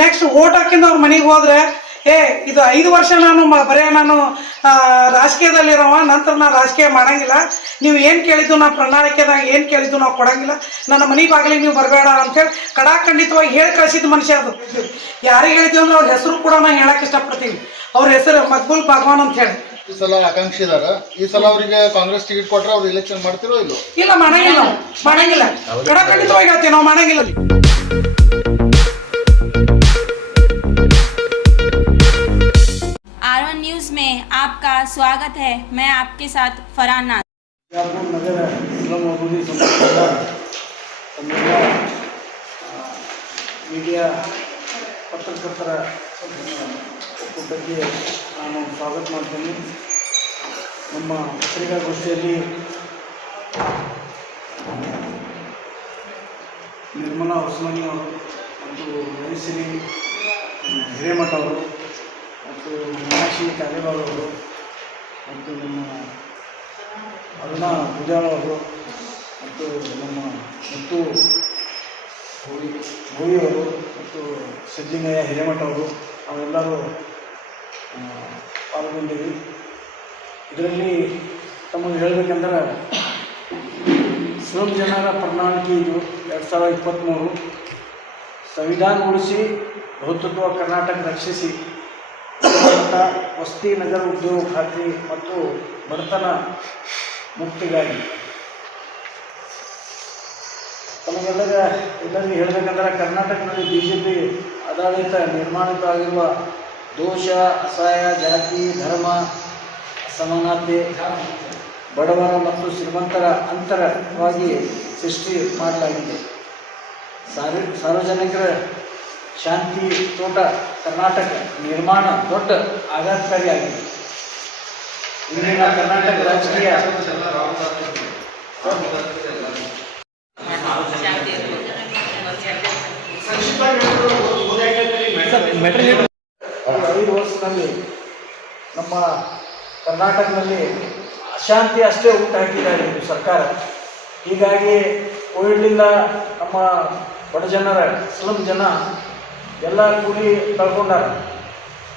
Next vote ಹಾಕಿಂದ ಅವ್ರ ಮನೆಗೆ ಹೋದ್ರೆ ಇದು 5 ವರ್ಷ ನಾನು ರಾಜಕೀಯದಲ್ಲಿರೋವ, ನಂತರ ನಾನು ರಾಜಕೀಯ ಮಾಡಂಗಿಲ್ಲ, ನೀವು ಏನು ಕೇಳಿದ್ದು ನಾವು ಪ್ರಣಾಳಿಕೆದಾಗ ಏನು ಕೇಳಿದ್ದು ನಾವು ಕೊಡಂಗಿಲ್ಲ, ನನ್ನ ಮನೆ ಬಾಗಿಲಿಗೆ ನೀವು ಬರಬೇಡ ಅಂತೇಳಿ ಖಂಡಿತವಾಗಿ ಹೇಳಿ ಕಳಿಸಿದ ಮನುಷ್ಯ ಅದು. ಯಾರಿಗೆ ಹೇಳಿದ್ವಿ ಅಂದ್ರೆ ಅವ್ರ ಹೆಸರು ಕೂಡ ನಾನು ಹೇಳಕ್ಕೆ ಇಷ್ಟಪಡ್ತೀನಿ. ಅವ್ರ ಹೆಸರು ಮಕ್ಬೂಲ್ ಭಗವಾನ್ ಅಂತ ಹೇಳಿ. ಈ ಸಲ ಆಕಾಂಕ್ಷಿ ಇದಾರ. ಈ ಸಲ ಅವರಿಗೆ ಕಾಂಗ್ರೆಸ್ ಟಿಕೆಟ್ ಕೊಟ್ರೆ ಅವ್ರು ಇಲೆಕ್ಷನ್ ಮಾಡ್ತಿರೋ ಇಲ್ಲೋ? ಇಲ್ಲ, ಮಾಡಂಗಿಲ್ಲ. ಖಂಡಿತವಾಗಿ ಹೇಳ್ತೀವಿ, ನಾವು ಮಾಡಂಗಿಲ್ಲ. R1 न्यूज़ में आपका स्वागत है। मैं आपके साथ फरहान नाज। ನಗರ ಇಸ್ಲಾಂ ಅಭಿವೃದ್ಧಿ ಸಂಸ್ಥೆಯ ತಮ್ಮೆಲ್ಲ ಮೀಡಿಯಾ ಪತ್ರಕರ್ತರ ಒಕ್ಕೂಟಕ್ಕೆ ನಾನು ಸ್ವಾಗತ ಮಾಡ್ತೇನೆ. ನಮ್ಮ ಪತ್ರಿಕಾಗೋಷ್ಠಿಯಲ್ಲಿ ನಿರ್ಮಲಾ ಹೊಸಮನಿ ಅವರು ಮತ್ತು ರವಿಶ್ರೀ ಹಿರೇಮಠ ಅವರು ಮತ್ತು ಮೀನಾಕ್ಷಿ ಕಾಲೇವಾಲ್ ಅವರು ಮತ್ತು ನಮ್ಮ ಅರುಣಾ ಪೂಜಾಳ ಅವರು ಮತ್ತು ನಮ್ಮ ಮುತ್ತು ಗೋವಿಯವರು ಮತ್ತು ಸಿದ್ಲಿಂಗಯ್ಯ ಹಿರೇಮಠ ಅವರು ಅವೆಲ್ಲರೂ ಪಾಲ್ಗೊಂಡಿವಿ. ಇದರಲ್ಲಿ ತಮಗೆ ಹೇಳಬೇಕಂದ್ರೆ ಸ್ವಲ್ಪ ಜನರ ಪ್ರಣಾಳಿಕೆ ಇದು 2023 ಸಂವಿಧಾನ ಉಳಿಸಿ ಬಹುತ್ವ ಕರ್ನಾಟಕ ರಕ್ಷಿಸಿ ವಸತಿ ನಗರ ಉದ್ಯೋಗ ಖಾತ್ರಿ ಮತ್ತು ಬಡತನ ಮುಕ್ತಿಗಾಗಿ. ಎಲ್ಲರಿಗೂ ಹೇಳಬೇಕಂದ್ರೆ ಕರ್ನಾಟಕದಲ್ಲಿ BJP ಆಡಳಿತ ನಿರ್ಮಾಣಿತವಾಗಿರುವ ದೋಷ, ಅಸಹಾಯ, ಜಾತಿ, ಧರ್ಮ, ಅಸಮಾನತೆ, ಬಡವರ ಮತ್ತು ಶ್ರೀಮಂತರ ಅಂತರವಾಗಿ ಸೃಷ್ಟಿ ಮಾಡಲಾಗಿದೆ. ಸಾರ್ವಜನಿಕರ ಶಾಂತಿ ತೋಟ ಕರ್ನಾಟಕ ನಿರ್ಮಾಣ ದೊಡ್ಡ ಆಘಾತಕಾರಿಯಾಗಿದೆ. ಇಂದಿನ ಕರ್ನಾಟಕ ರಾಜಕೀಯ ಐದು ವರ್ಷದಲ್ಲಿ ನಮ್ಮ ಕರ್ನಾಟಕದಲ್ಲಿ ಅಶಾಂತಿ ಅಷ್ಟೇ ಹುಟ್ಟಾಕಿದ್ದಾರೆ ಇದು ಸರ್ಕಾರ. ಹೀಗಾಗಿ ಕೋವಿಡ್ನಿಂದ ನಮ್ಮ ಬಡ ಜನರ ಸ್ಲಮ್ ಜನ ಎಲ್ಲ ಕೂಲಿ ಕಳ್ಕೊಂಡಾರ.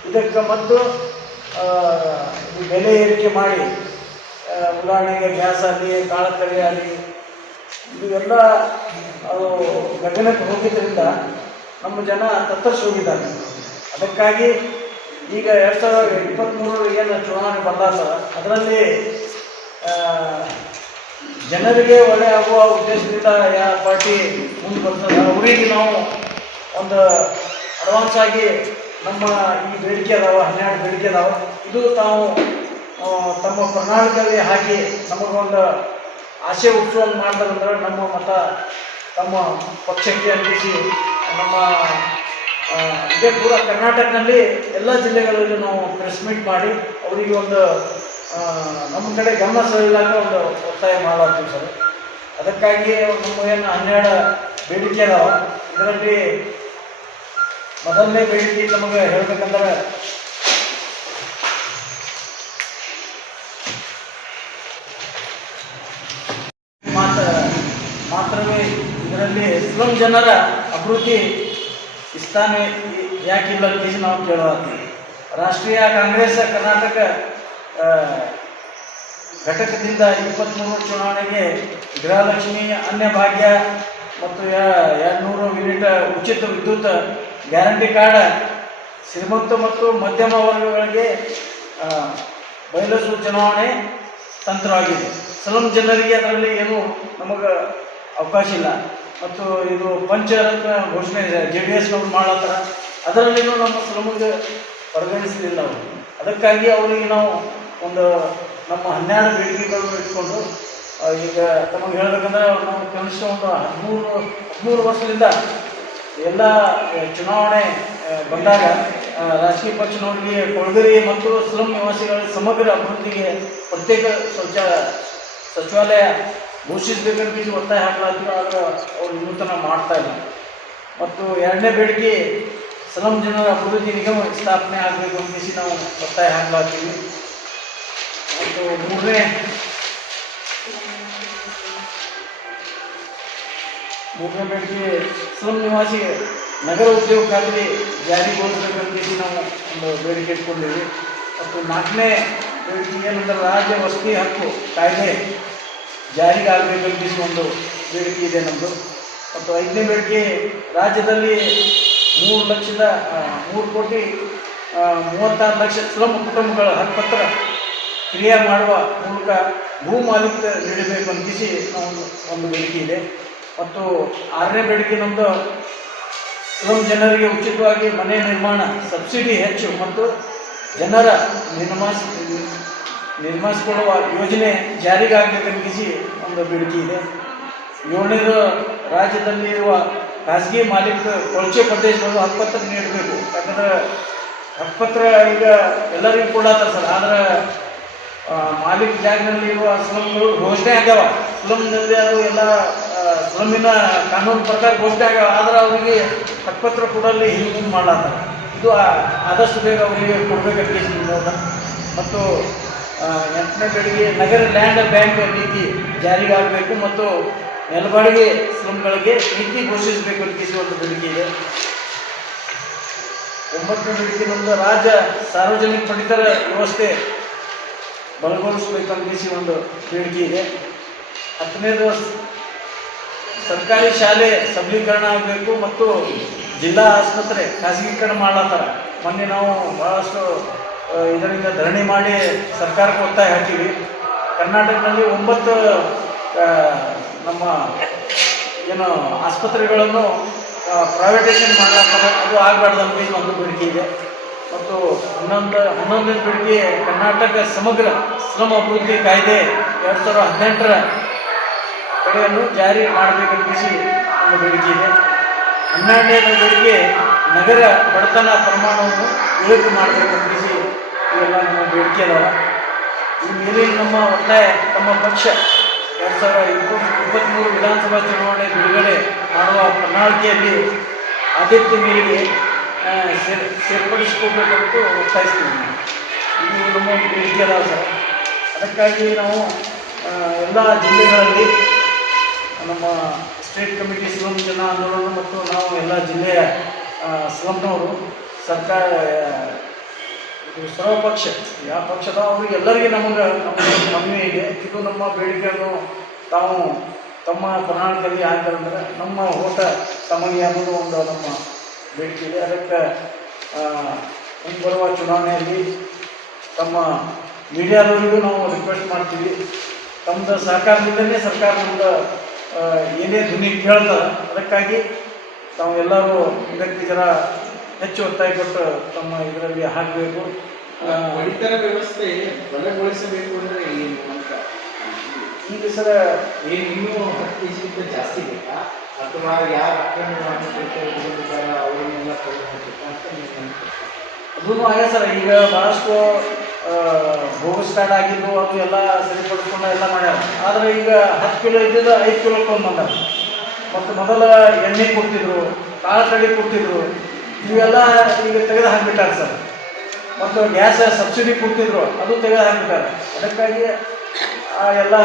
ಇದಕ್ಕೆ ಮತ್ತು ಬೆಲೆ ಏರಿಕೆ ಮಾಡಿ, ಉದಾಹರಣೆಗೆ ಗ್ಯಾಸ್ ಆಗಲಿ, ಕಾಳಕರಿ ಆಗಲಿ, ಇವೆಲ್ಲ ಗಗನಕ್ಕೆ ಹೋಗಿದ್ದರಿಂದ ನಮ್ಮ ಜನ ತತ್ತರಿಸಿ ಹೋಗಿದ್ದಾರೆ. ಅದಕ್ಕಾಗಿ ಈಗ 2023 ಏನು ಚುನಾವಣೆ ಬಂದಾದ ಅದರಲ್ಲಿ ಜನರಿಗೆ ಒಳ್ಳೆ ಆಗುವ ಉದ್ದೇಶದಿಂದ ಯಾವ ಪಾರ್ಟಿ ಮುಂದೆ ಬರ್ತದೆ ಅವರಿಗೆ ನಾವು ಒಂದು ಅಡ್ವಾನ್ಸ್ ಆಗಿ ನಮ್ಮ ಈ ಬೇಡಿಕೆ ಅದಾವ, 12 ಬೇಡಿಕೆ ಅದಾವ, ಇದು ತಾವು ತಮ್ಮ ಪ್ರಣಾಳಿಕೆಯಲ್ಲಿ ಹಾಕಿ ನಮಗೊಂದು ಆಸೆ ಹುಟ್ಟಿಸುವಂಗೆ ಮಾಡ್ತಾರಂದ್ರೆ ನಮ್ಮ ಮತ ತಮ್ಮ ಪಕ್ಷಕ್ಕೆ ಅಂಟಿಸಿ ನಮ್ಮ ಇದೇ ಪೂರ ಕರ್ನಾಟಕದಲ್ಲಿ ಎಲ್ಲ ಜಿಲ್ಲೆಗಳಲ್ಲಿ ನಾವು ಪ್ರೆಸ್ ಮೀಟ್ ಮಾಡಿ ಅವರಿಗೆ ಒಂದು ನಮ್ಮ ಕಡೆ ಗಮನ ಸೆಳೆಯಲಾಕ ಒಂದು ಒತ್ತಾಯ ಮಾಡಲಾಗ್ತೀವಿ ಸರ್. ಅದಕ್ಕಾಗಿ ನಮ್ಮ ಏನು 12 ಬೇಡಿಕೆ ಅದಾವ. ಇದರಲ್ಲಿ ಮೊದಲನೇ ಬೇಡಿಕೆ ನಮಗೆ ಹೇಳಬೇಕಂದ್ರೆ ಮಾತ್ರವೇ ಇದರಲ್ಲಿ ಸ್ಲಮ್ ಜನರ ಅಭಿವೃದ್ಧಿ ಸ್ಥಾನ ಯಾಕಿಲ್ಲ ಅಂತ ನಾವು ಕೇಳೋದು. ರಾಷ್ಟ್ರೀಯ ಕಾಂಗ್ರೆಸ್ ಕರ್ನಾಟಕ ಘಟಕದಿಂದ 23 ಚುನಾವಣೆಗೆ ಗೃಹಲಕ್ಷ್ಮಿ, ಅನ್ನಭಾಗ್ಯ ಮತ್ತು 200 ಯೂನಿಟ್ ಉಚಿತ ವಿದ್ಯುತ್ ಗ್ಯಾರಂಟಿ ಕಾರ್ಡ್ ಶ್ರೀಮಂತ ಮತ್ತು ಮಧ್ಯಮ ವರ್ಗಗಳಿಗೆ ಬಯಲು ಚುನಾವಣೆ ತಂತ್ರವಾಗಿದೆ. ಸ್ಲಮ್ ಜನರಿಗೆ ಅದರಲ್ಲಿ ಏನು ನಮಗೆ ಅವಕಾಶ ಇಲ್ಲ. ಮತ್ತು ಇದು ಪಂಚರತ್ನ ಘೋಷಣೆ JDSನವ್ರು ಮಾಡತ್ತಾರ, ಅದರಲ್ಲಿನೂ ನಮ್ಮ ಸ್ಲಮ್ಗೆ ಪರಿಗಣಿಸಲಿಲ್ಲ ಅವರು. ಅದಕ್ಕಾಗಿ ಅವರಿಗೆ ನಾವು ಒಂದು ನಮ್ಮ 12 ಬೇಡಿಕೆಗಳನ್ನು ಇಟ್ಕೊಂಡು ಈಗ ತಮಗೆ ಹೇಳಬೇಕಂದ್ರೆ ನಾವು ಕನಿಷ್ಠ ಒಂದು 13 ವರ್ಷದಿಂದ ಎಲ್ಲ ಚುನಾವಣೆ ಬಂದಾಗ ರಾಜಕೀಯ ಪಕ್ಷದವರಿಗೆ ಕೊಳಗೇರಿ ಮತ್ತು ಸ್ಲಮ್ ನಿವಾಸಿಗಳ ಸಮಗ್ರ ಅಭಿವೃದ್ಧಿಗೆ ಪ್ರತ್ಯೇಕ ಸಚಿವಾಲಯ ಘೋಷಿಸಬೇಕಂತ ಒತ್ತಾಯ ಹಾಕಲಾಗ್ತದೆ. ಆದರೆ ಅವರು ನೂತನ ಮಾಡ್ತಾ ಇಲ್ಲ. ಮತ್ತು 2ನೇ ಬೇಡಿಕೆ ಸ್ಲಮ್ ಜನರ ಅಭಿವೃದ್ಧಿ ನಿಗಮ ಸ್ಥಾಪನೆ ಆಗಬೇಕು ಅಂತ ನಾವು ಒತ್ತಾಯ ಹಾಕಲಾಗ್ತೀವಿ. ಮತ್ತು 3ನೇ ಬೇಡಿಕೆ ಸ್ಲಮ್ ನಿವಾಸಿ ನಗರ ಉದ್ಯೋಗ ಖಾತ್ರಿ ಜಾರಿಗೊಳಿಸಬೇಕಂತ ನಾವು ಒಂದು ಬೇಡಿಕೆ ಇಟ್ಕೊಂಡಿದ್ದೀವಿ. ಮತ್ತು 4ನೇ ಬೇಡಿಕೆ ಏನಂದ್ರೆ ರಾಜ್ಯ ವಸತಿ ಹಕ್ಕು ಕಾಯ್ದೆ ಜಾರಿಗೆ ಆಗಬೇಕಂತ ಒಂದು ಬೇಡಿಕೆ ಇದೆ ನಮ್ಮದು. ಮತ್ತು 5ನೇ ಬೇಡಿಕೆ ರಾಜ್ಯದಲ್ಲಿ 3,36,00,000 ಸ್ಲಮ್ ಕುಟುಂಬಗಳ ಹಕ್ಕುಪತ್ರ ಕ್ರಿಯೆ ಮಾಡುವ ಮೂಲಕ ಭೂ ಮಾಲೀಕತೆ ನೀಡಬೇಕು ಅಂತಿಸಿ ಒಂದು ಬೇಡಿಕೆ ಇದೆ. ಮತ್ತು 6ನೇ ಬೇಡಿಕೆ ನಮ್ಮದು ಸ್ಲಮ್ ಜನರಿಗೆ ಉಚಿತವಾಗಿ ಮನೆ ನಿರ್ಮಾಣ ಸಬ್ಸಿಡಿ ಹೆಚ್ಚು ಮತ್ತು ಜನರ ನಿರ್ಮಿಸಿಕೊಳ್ಳುವ ಯೋಜನೆ ಜಾರಿಗಾಗಬೇಕಂತಿಸಿ ಒಂದು ಬೇಡಿಕೆ ಇದೆ. 7ನೇದು ರಾಜ್ಯದಲ್ಲಿರುವ ಖಾಸಗಿ ಮಾಲೀಕ ಕೊಳಚೆ ಪ್ರದೇಶಗಳು ಹಕ್ಕುಪತ್ರ ನೀಡಬೇಕು. ಯಾಕಂದ್ರೆ ಹಕ್ಕುಪತ್ರ ಈಗ ಎಲ್ಲರಿಗೂ ಕೊಡತ್ತಾರೆ ಸರ್, ಆದ್ರೆ ಮಾಲೀಕ ಜಾಗದಲ್ಲಿ ಇರುವ ಸ್ಲಮ್ಗಳು ಘೋಷಣೆ ಆಗ್ಯಾವ. ಸ್ಲಮ್ನಲ್ಲಿ ಅದು ಎಲ್ಲ ಸ್ಲಮ್ಮಿನ ಕಾನೂನು ಪ್ರಕಾರ ಘೋಷಣೆ ಆಗ್ಯಾವ, ಆದ್ರೆ ಅವರಿಗೆ ಹಕ್ಕುಪತ್ರ ಕೊಡಲ್ಲಿ ಹಿಂದೆ ಮಾಡ್ಲಾತಾರೆ. ಇದು ಆದಷ್ಟು ಬೇಗ ಅವರಿಗೆ ಕೊಡಬೇಕಂತ. ಮತ್ತು 8ನೇ ಬೇಡಿಕೆ ನಗರ ಲ್ಯಾಂಡ್ ಬ್ಯಾಂಕ್ ನೀತಿ ಜಾರಿಗೆ ಆಗಬೇಕು ಮತ್ತು ನೆಲಬಾಡಿಗೆ ಸ್ಲಮ್ಗಳಿಗೆ ನೀತಿ ಘೋಷಿಸಬೇಕು ಅಂತ ಒಂದು ಬೇಡಿಕೆ ಇದೆ. 9ನೇ ಬೇಡಿಕೆ ನಮ್ಮದು ರಾಜ್ಯ ಸಾರ್ವಜನಿಕ ಪಡಿತರ ವ್ಯವಸ್ಥೆ ಬಲಗೊಳಿಸಬೇಕಂತ ಒಂದು ಬೇಡಿಕೆ ಇದೆ. 10ನೇದು ಸರ್ಕಾರಿ ಶಾಲೆ ಸಬಲೀಕರಣ ಆಗಬೇಕು ಮತ್ತು ಜಿಲ್ಲಾ ಆಸ್ಪತ್ರೆ ಖಾಸಗೀಕರಣ ಮಾಡ್ಲತ್ತಾರ. ಮೊನ್ನೆ ನಾವು ಭಾಳಷ್ಟು ಇದರಿಂದ ಧರಣಿ ಮಾಡಿ ಸರ್ಕಾರಕ್ಕೆ ಒತ್ತಾಯ ಹಾಕಿವಿ. ಕರ್ನಾಟಕದಲ್ಲಿ 9 ನಮ್ಮ ಏನು ಆಸ್ಪತ್ರೆಗಳನ್ನು ಪ್ರೈವೇಟೈಸೇಷನ್ ಮಾಡ್ಲಾಗ್ತದೆ, ಅದು ಆಗಬಾರ್ದು ಅಂತ ಒಂದು ಬೇಡಿಕೆ ಇದೆ. ಮತ್ತು 11ನೇ ಬೇಡಿಕೆ ಕರ್ನಾಟಕ ಸಮಗ್ರ ಶ್ರಮ ಅಭಿವೃದ್ಧಿ ಕಾಯ್ದೆ 2018 ಕಡೆಯನ್ನು ಜಾರಿ ಮಾಡಬೇಕೆಂದು ಒಂದು ಬೇಡಿಕೆ ಇದೆ. 12ನೇ ಬೇಡಿಕೆ ನಗರ ಬಡತನ ಪ್ರಮಾಣವನ್ನು ಇಳಿಕೆ ಮಾಡಬೇಕೆಂದು ಇವೆಲ್ಲ ನಮ್ಮ ಬೇಡಿಕೆ ಅದಾವ. ಈ ಮೇಲಿನ ನಮ್ಮ ಒತ್ತಾಯ ತಮ್ಮ ಪಕ್ಷ 2023 ವಿಧಾನಸಭಾ ಚುನಾವಣೆ ಬಿಡುಗಡೆ ಮಾಡುವ ಪ್ರಣಾಳಿಕೆಯಲ್ಲಿ ಆದ್ಯತೆ ಮೇರೆಗೆ ಸೇರ್ಪಡಿಸಿಕೊಳ್ಬೇಕಂತ ಒತ್ತಾಯಿಸ್ತೀವಿ. ಇದು ನಮ್ಮ ಬೇಡಿಕೆ ಅದಾವ ಸರ್. ಅದಕ್ಕಾಗಿ ನಾವು ಎಲ್ಲ ಜಿಲ್ಲೆಗಳಲ್ಲಿ ನಮ್ಮ ಸ್ಟೇಟ್ ಕಮಿಟಿ ಸ್ಲಮ್ ಜನ ಆಂದೋಲನ ಮತ್ತು ನಾವು ಎಲ್ಲ ಜಿಲ್ಲೆಯ ಸ್ಲಮ್ನವರು ಸರ್ಕಾರ ಸರ್ವಪಕ್ಷ ಯಾವ ಪಕ್ಷದ ಅವ್ರಿಗೆ ಎಲ್ಲರಿಗೆ ನಮಗೆ ಮನವಿ ಇದೆ. ಇದು ನಮ್ಮ ಬೇಡಿಕೆಯನ್ನು ತಾವು ತಮ್ಮ ಪ್ರಣಾಳಿಕೆಯಲ್ಲಿ ಹಾಕಿದ್ರೆ ನಮ್ಮ ಓಟ ತಮಗೆ ಅನ್ನೋದು ಒಂದು ನಮ್ಮ ಬೇಡಿಕೆ ಇದೆ. ಅದಕ್ಕೆ ಮುಂಬರುವ ಚುನಾವಣೆಯಲ್ಲಿ ತಮ್ಮ ಮೀಡಿಯಾದವರಿಗೂ ನಾವು ರಿಕ್ವೆಸ್ಟ್ ಮಾಡ್ತೀವಿ, ತಮ್ಮದು ಸಹಕಾರದಿಂದಲೇ ಸರ್ಕಾರದಿಂದ ಏನೇ ಧ್ವನಿ ಕೇಳ್ತಾರೆ. ಅದಕ್ಕಾಗಿ ತಾವು ಎಲ್ಲರೂ ಇದಕ್ಕೆ ಜರ ಹೆಚ್ಚು ಒತ್ತಾಯ ಕೊಟ್ಟು ತಮ್ಮ ಇದರಲ್ಲಿ ಹಾಕಬೇಕು. ಪಡಿತರ ವ್ಯವಸ್ಥೆ ಬಲಗೊಳಿಸಬೇಕು ಅಂದರೆ ಏನು ಅಂತ ಈಗ ಸರ ಇನ್ನೂ 10 ಕೆಜಿಗಿಂತ ಜಾಸ್ತಿ ಬೇಕಾ ಅಥವಾ ಯಾರು ಆಕ್ರಮಣವನ್ನು ತೆಗೆದುಕೊಂಡಿದ್ದಾರೆ ಅವರನ್ನೆಲ್ಲ ತಗೊಳ್ಬೇಕಾ ಅಂತ ನೀವು ಅದೂ ಆಗ್ಯದ ಸರ್. ಈಗ ಭಾಳಷ್ಟು ಬೋಗಸ್ ಕಾರ್ಡ್ ಆಗಿದ್ದು ಅದು ಎಲ್ಲ ಸರಿಪಡಿಸ್ಕೊಂಡು ಎಲ್ಲ ಮಾಡ್ಯಾರ. ಆದರೆ ಈಗ 10 ಕಿಲೋ ಇದ್ದಿದ್ದು 5 ಕಿಲೋ ತೊಗೊಂಡು ಮತ್ತು ಮೊದಲ ಎಣ್ಣೆ ಕೊಡ್ತಿದ್ರು, ಕಾಳು ಕಡಿ ಕೊಡ್ತಿದ್ರು, ಇವೆಲ್ಲ ಈಗ ತೆಗೆದು ಹಾಕಿಬಿಟ್ಟಾರೆ ಸರ್. ಮತ್ತು ಗ್ಯಾಸ್ ಸಬ್ಸಿಡಿ ಕೊಡ್ತಿದ್ರು, ಅದು ತೆಗೆದು ಹಾಕಿಬಿಟ್ಟಾರೆ. ಅದಕ್ಕಾಗಿ ಎಲ್ಲ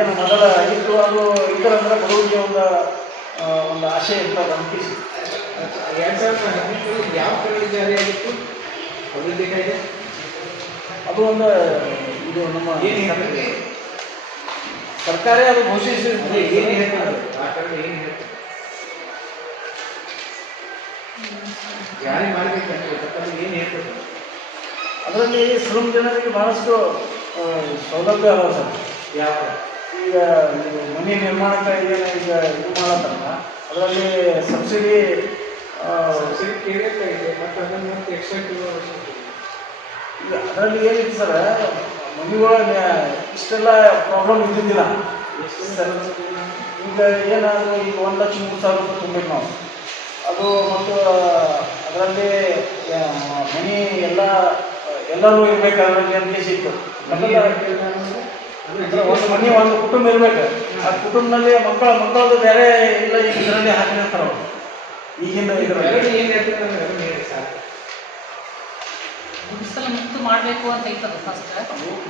ಏನು ಮೊದಲ ಇತ್ತು ಅದು ಇದರಂದ್ರೆ ಬಡವರಿಗೆ ಒಂದು ಆಶೆ ಇರ್ತದೆ ಅಂತಿಸಿ. 2018 ಯಾವ ಕರಡು ಜಾರಿಯಾಗಿತ್ತು ಅಭಿವೃದ್ಧಿ ಕಾಯ್ದೆ? ಅದು ಒಂದು ಇದು ನಮ್ಮ ಏನು ಹೇಳ್ತದೆ ಸರ್ಕಾರ ಅದು ಘೋಷಿಸಿ ಏನು ಹೇಳ್ತದೆ ಆ ಕರಡು ಏನು ಹೇಳ್ತದೆ ಜಾರಿ ಮಾಡಬೇಕಂತ ಏನು ಹೇಳ್ತದೆ? ಅದರಲ್ಲಿ ಸ್ಲಮ್ ಜನರಿಗೆ ಭಾಳಷ್ಟು ಸೌಲಭ್ಯ ಅದಾವ ಸರ್. ಯಾವ ಈಗ ಇದು ಮನೆ ನಿರ್ಮಾಣಕ್ಕೆ ಏನು ಈಗ ಇದು ಮಾಡತ್ತಲ್ಲ, ಅದರಲ್ಲಿ ಸಬ್ಸಿಡಿ ಕೇಳಬೇಕಾಗಿದೆ ಮತ್ತು ಅದನ್ನು ಮತ್ತೆ ಎಕ್ಸ್ಟ್ರಾ ಈಗ ಅದರಲ್ಲಿ ಏನಿತ್ತು ಸರ್, ಮನೆಗಳ ಇಷ್ಟೆಲ್ಲ ಪ್ರಾಬ್ಲಮ್ ಇದ್ದಿದ್ದಿಲ್ಲ. ಈಗ ಏನಾದರೂ ಈಗ 1,03,000 ರೂಪಾಯಿ ತುಂಬಬೇಕು ನಾವು. ಅದು ಮತ್ತು ಅದರಲ್ಲಿ ಮನೆ ಎಲ್ಲರೂ ಇರಬೇಕು ಅದರಲ್ಲಿ ಅಂತ ಸಿಕ್ತು. ಒಂದು ಮನೆ ಒಂದು ಕುಟುಂಬ ಇರಬೇಕು. ಆ ಕುಟುಂಬದಲ್ಲಿ ಮಕ್ಕಳದ್ದು ಬೇರೆ ಇಲ್ಲ, ಇದರಲ್ಲಿ ಹಾಕಿರ್ತಾರೆ ಅವರು ಈಗಿನ ಇದರಲ್ಲಿ. ಏನು ಹೇಳ್ತಾರೆ ಅದನ್ನು ಹೇಳಿ ಸಾಕು. ಗುಡಿಸಲು ಮುಕ್ತ ಮಾಡಬೇಕು ಅಂತ ಐತದ ಫಸ್ಟ್.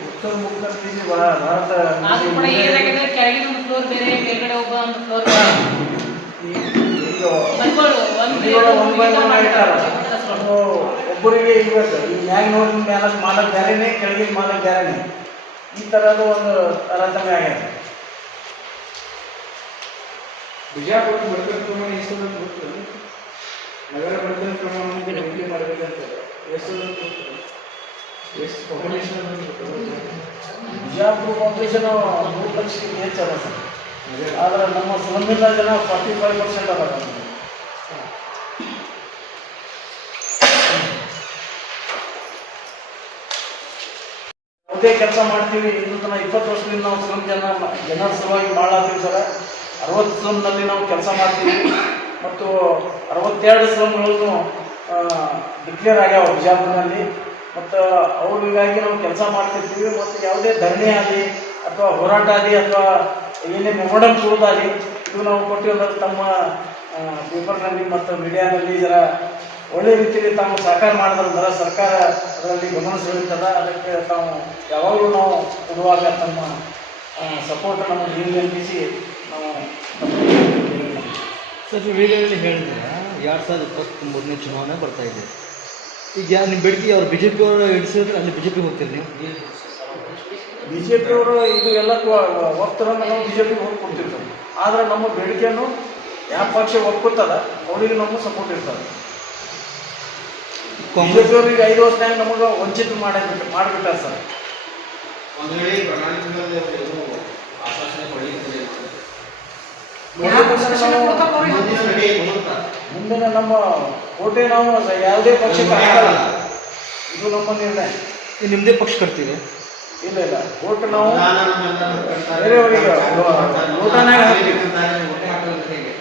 ಉತ್ತರ ಮುಕ್ತ ಭಾರತ ಆದ್ರೂ ಕೂಡ ಏನಾಗಿದೆ, ಕೆಳಗಿನ ಒಂದು ಫ್ಲೋರ್ ಬೇರೆ, ಮೇಲ್ಗಡೆ ಒಂದು ಫ್ಲೋರ್ ಈಗ ಮನೆಗಳು ಒಂದು ಬೈ ಒಂದು ಇಟ್ಟಾರ. ಒಬ್ಬರಿಗೆ ಇವಾಗ ಈ ನ್ಯಾಯ ನೋಡಿ ಮ್ಯಾಲಕ್ಕೆ ಮಾಲಕ್ ಬೇರೆನೇ, ಕೆಳಗಿನ ಮಾಲಕ್ ಬೇರೆನೇ, ಈ ಥರದ ಒಂದು ತಾರತಮ್ಯ ಆಗ್ಯದ. ಬಿಜಾಪುರ ಬಡತನ ಪ್ರಮಾಣ ಎಷ್ಟು ಗೊತ್ತಿಲ್ಲ, ನಗರ ಬಡತನ ಪ್ರಮಾಣವನ್ನು ಕಡಿಮೆ ಮಾಡಬೇಕಂತ ಎಷ್ಟು ಎಷ್ಟು ಪಾಪ್ಯುಲೇಷನ್ ಬಿಜಾಪುರ ಪಾಪ್ಯುಲೇಷನ್ 3 ಲಕ್ಷಕ್ಕಿಂತ ಹೆಚ್ಚದ ಸರ್. ಆದ್ರೆ ನಮ್ಮ ಸ್ಲಮ್ಮಿನ ಜನ 45% ಅದ. ಯಾವುದೇ ಕೆಲಸ ಮಾಡ್ತೀವಿ, ಇನ್ನು ತನಕ 20 ವರ್ಷದಿಂದ ನಾವು ಸ್ಲಮ್ ಜನರ ಸಲುವಾಗಿ ಮಾಡಲಾಗ್ತೀವಿ ಸರ್. 60 ಸ್ಲಮ್ನಲ್ಲಿ ನಾವು ಕೆಲಸ ಮಾಡ್ತೀವಿ ಮತ್ತು 62 ಸ್ಲಮ್ಗಳನ್ನು ಡಿಕ್ಲೇರ್ ಆಗ್ಯಾವ ಬಿಜಾಪುರನಲ್ಲಿ. ಮತ್ತು ಅವ್ರಿಗಾಗಿ ನಾವು ಕೆಲಸ ಮಾಡ್ತಿರ್ತೀವಿ. ಮತ್ತು ಯಾವುದೇ ಧರಣಿ ಆಗಲಿ ಅಥವಾ ಹೋರಾಟ ಆಗಲಿ ಅಥವಾ ಏನೇ ಮೆಮೊರಂ ಕೊಡೋದಾಗಲಿ ಇದು ನಾವು ಕೊಟ್ಟಿವಿ ಅಂದ್ರೆ ತಮ್ಮ ಪೇಪರ್ನಲ್ಲಿ ಮತ್ತು ಮೀಡಿಯಾನಲ್ಲಿ ಜರ ಒಳ್ಳೆ ರೀತಿಯಲ್ಲಿ ತಾವು ಸಹಕಾರ ಮಾಡಿದ್ರೆ ಸರ್ಕಾರ ಅದರಲ್ಲಿ ಗಮನ ಸೆಳೆಯುತ್ತದೆ. ಅದಕ್ಕೆ ತಾವು ಯಾವಾಗಲೂ ನಾವು ಕೊಡುವಾಗ ತಮ್ಮ ಸಪೋರ್ಟ್ ನಮ್ಮ ನಿಲ್ಲಿಸಿ ನಾವು ಸರ್ ವೇಳೆಯಲ್ಲಿ ಹೇಳಿದ್ರೆ 2023ನೇ ಚುನಾವಣೆ ಬರ್ತಾ ಇದೆ. ಈಗ ನಿಮ್ಮ ಬೇಡಿಕೆ ಅವ್ರು ಬಿ ಜೆ ಪಿ ಅವರು ಹಿಡಿಸಿದ್ರೆ ಅಲ್ಲಿ ಬಿ ಜೆ ಪಿ ಹೋಗ್ತೀರಿ ನೀವು? ಬಿ ಜೆ ಪಿಯವರು ಇದು ಎಲ್ಲ ಹೋಗ್ತಾರಂದ್ರೆ ನಾವು ಬಿ ಜೆ ಪಿಗೆ ಹೋಗಿ ಕೊಡ್ತಿರ್ತೀವಿ. ಆದರೆ ನಮ್ಮ ಬೇಡಿಕೆಯನ್ನು ಯಾವ ಪಕ್ಷ ಒಪ್ಕೊತದ ಅವರಿಗೆ ನಮಗೂ ಸಪೋರ್ಟ್ ಇರ್ತದೆ. ಬಿ ಜೆ ಪಿಯವ್ರಿಗೆ 5 ವರ್ಷದಾಗ ನಮಗೆ ವಂಚಿತ ಮಾಡಿಬಿಟ್ಟಾರೆ ಸರ್. ಮುಂದಿನ ನಮ್ಮ ಕೋಟೆ ನಾವು ಯಾವುದೇ ಪಕ್ಷಕ್ಕೆ ಹಾಕಲ್ಲ, ಇದು ನಮ್ಮ ನಿರ್ಣಯ. ನಿಮ್ಮದೇ ಪಕ್ಷ ಕಟ್ತೀರಿ? ಇಲ್ಲ ಇಲ್ಲ, ಓಟ್ ನಾವು ಬೇರೆಯವರಿಗೆ ಲೋಟನಾಗ ಹಾಕ್ತೀವಿ.